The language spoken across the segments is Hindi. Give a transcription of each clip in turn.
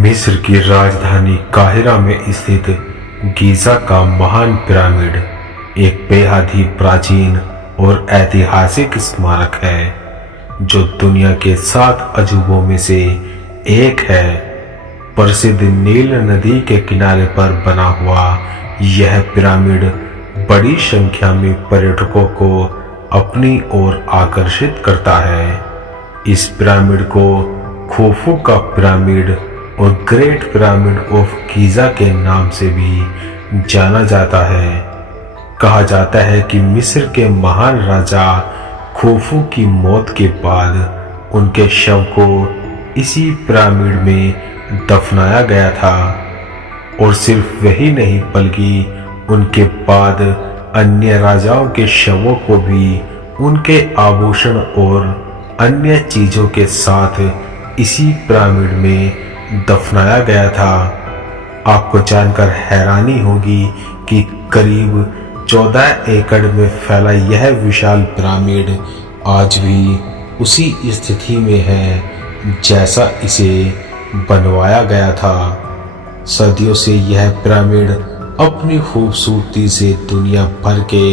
मिस्र की राजधानी काहिरा में स्थित गीज़ा का महान पिरामिड एक बेहद ही प्राचीन और ऐतिहासिक स्मारक है जो दुनिया के 7 अजूबों में से एक है। प्रसिद्ध नील नदी के किनारे पर बना हुआ यह पिरामिड बड़ी संख्या में पर्यटकों को अपनी ओर आकर्षित करता है। इस पिरामिड को खुफू का पिरामिड और ग्रेट पिरामिड ऑफ गीज़ा के नाम से भी जाना जाता है। कहा जाता है कि मिस्र के महान राजा खुफू की मौत के बाद उनके शव को इसी पिरामिड में दफनाया गया था और सिर्फ वही नहीं बल्कि उनके बाद अन्य राजाओं के शवों को भी उनके आभूषण और अन्य चीजों के साथ इसी पिरामिड में दफनाया गया था। आपको जानकर हैरानी होगी कि करीब 14 एकड़ में फैला यह विशाल पिरामिड आज भी उसी स्थिति में है जैसा इसे बनवाया गया था। सदियों से यह पिरामिड अपनी खूबसूरती से दुनिया भर के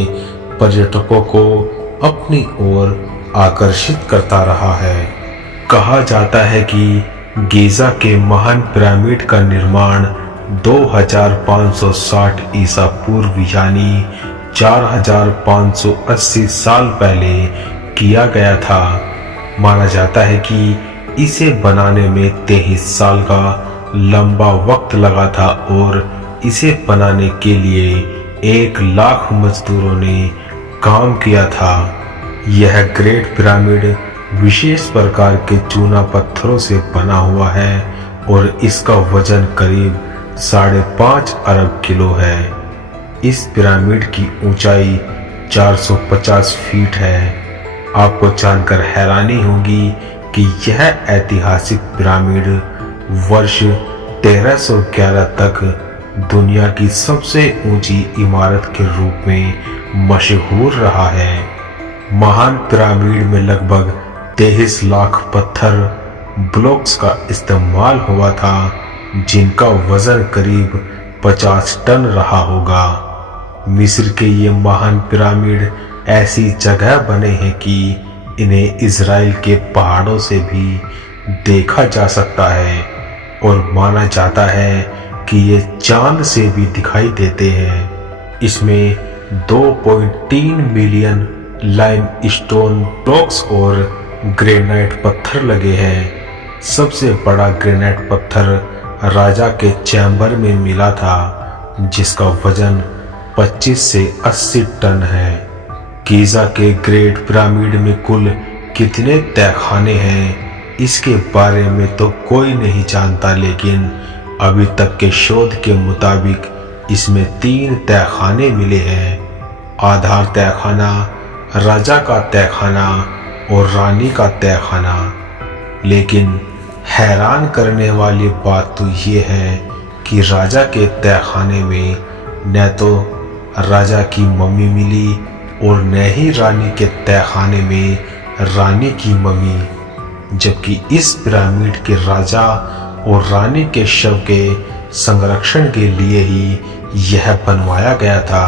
पर्यटकों को अपनी ओर आकर्षित करता रहा है। कहा जाता है कि गीज़ा के महान पिरामिड का निर्माण 2560 ईसा पूर्व यानी 4580 साल पहले किया गया था। माना जाता है कि इसे बनाने में 23 साल का लंबा वक्त लगा था और इसे बनाने के लिए 1 लाख मजदूरों ने काम किया था। यह ग्रेट पिरामिड विशेष प्रकार के चूना पत्थरों से बना हुआ है और इसका वजन करीब 5.5 अरब किलो है। इस पिरामिड की ऊंचाई 450 फीट है। आपको जानकर हैरानी होगी कि यह ऐतिहासिक पिरामिड वर्ष 1311 तक दुनिया की सबसे ऊंची इमारत के रूप में मशहूर रहा है। महान पिरामिड में लगभग 23 लाख पत्थर ब्लॉक्स का इस्तेमाल हुआ था जिनका वजन करीब 50 टन रहा होगा। मिस्र के ये महान पिरामिड ऐसी जगह बने हैं कि इन्हें इजराइल के पहाड़ों से भी देखा जा सकता है और माना जाता है कि ये चांद से भी दिखाई देते हैं। इसमें 2.3 मिलियन लाइमस्टोन ब्लॉक्स और ग्रेनाइट पत्थर लगे हैं। सबसे बड़ा ग्रेनाइट पत्थर राजा के चैम्बर में मिला था जिसका वजन 25 से 80 टन है। गीज़ा के ग्रेट पिरामिड में कुल कितने तहखाने हैं इसके बारे में तो कोई नहीं जानता, लेकिन अभी तक के शोध के मुताबिक इसमें 3 तहखाने मिले हैं। आधार तहखाना, राजा का तहखाना और रानी का तहखाना। लेकिन हैरान करने वाली बात तो ये है कि राजा के तहखाने में न तो राजा की मम्मी मिली और न ही रानी के तहखाने में रानी की मम्मी, जबकि इस पिरामिड के राजा और रानी के शव के संरक्षण के लिए ही यह बनवाया गया था।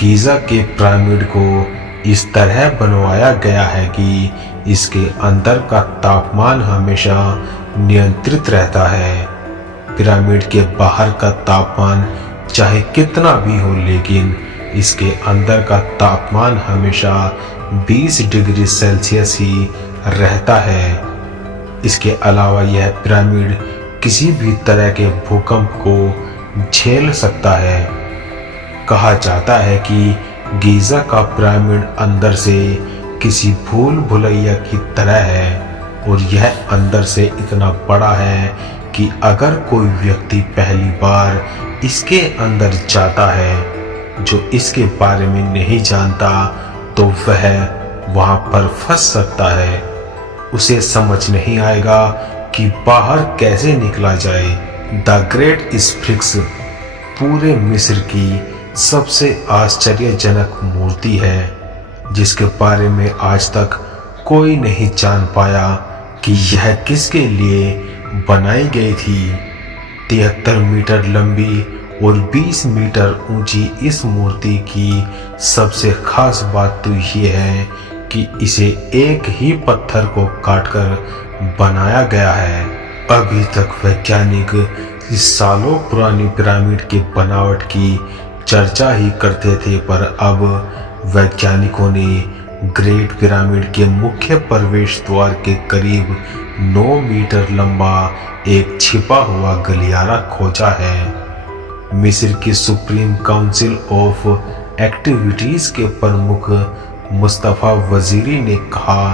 गीज़ा के पिरामिड को इस तरह बनवाया गया है कि इसके अंदर का तापमान हमेशा नियंत्रित रहता है। पिरामिड के बाहर का तापमान चाहे कितना भी हो, लेकिन इसके अंदर का तापमान हमेशा 20 डिग्री सेल्सियस ही रहता है। इसके अलावा यह पिरामिड किसी भी तरह के भूकंप को झेल सकता है। कहा जाता है कि गीज़ा का पिरामिड अंदर से किसी भूल भुलैया की तरह है और यह अंदर से इतना बड़ा है कि अगर कोई व्यक्ति पहली बार इसके अंदर जाता है जो इसके बारे में नहीं जानता तो वह वहां पर फंस सकता है। उसे समझ नहीं आएगा कि बाहर कैसे निकला जाए। द ग्रेट स्फिंक्स पूरे मिस्र की सबसे आश्चर्यजनक मूर्ति है जिसके बारे में आज तक कोई नहीं जान पाया कि यह किसके लिए बनाई गई थी। 73 मीटर लंबी और 20 मीटर ऊंची इस मूर्ति की सबसे खास बात तो ये है कि इसे एक ही पत्थर को काटकर बनाया गया है। अभी तक वैज्ञानिक इस सालों पुरानी पिरामिड की बनावट की चर्चा ही करते थे, पर अब वैज्ञानिकों ने ग्रेट पिरामिड के मुख्य प्रवेश द्वार के करीब 9 मीटर लंबा एक छिपा हुआ गलियारा खोजा है। मिस्र की सुप्रीम काउंसिल ऑफ एक्टिविटीज के प्रमुख मुस्तफा वजीरी ने कहा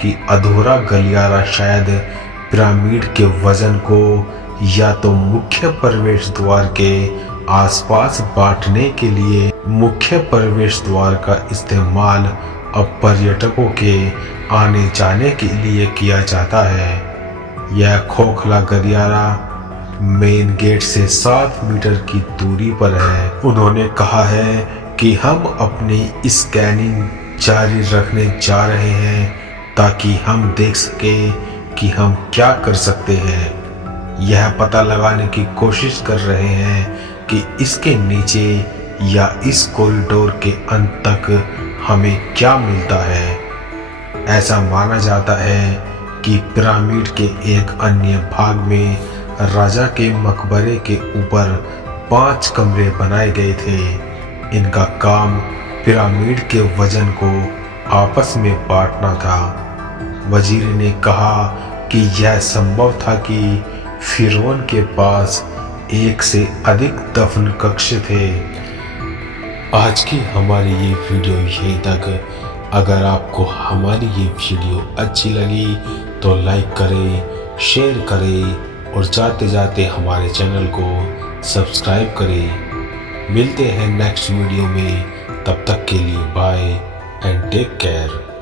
कि अधूरा गलियारा शायद पिरामिड के वजन को या तो मुख्य प्रवेश द्वार के आसपास बांटने के लिए मुख्य प्रवेश द्वार का इस्तेमाल अब पर्यटकों के आने जाने के लिए किया जाता है। यह खोखला गलियारा मेन गेट से 7 मीटर की दूरी पर है। उन्होंने कहा है कि हम अपनी स्कैनिंग जारी रखने जा रहे हैं ताकि हम देख सके कि हम क्या कर सकते हैं। यह पता लगाने की कोशिश कर रहे हैं कि इसके नीचे या इस कॉरिडोर के अंत तक हमें क्या मिलता है। ऐसा माना जाता है कि पिरामिड के एक अन्य भाग में राजा के मकबरे के ऊपर 5 कमरे बनाए गए थे। इनका काम पिरामिड के वजन को आपस में बांटना था। वजीर ने कहा कि यह संभव था कि फिरौन के पास एक से अधिक दफन कक्ष थे। आज की हमारी ये वीडियो यहीं तक। अगर आपको हमारी ये वीडियो अच्छी लगी तो लाइक करें, शेयर करें और जाते जाते हमारे चैनल को सब्सक्राइब करें। मिलते हैं नेक्स्ट वीडियो में, तब तक के लिए बाय एंड टेक केयर।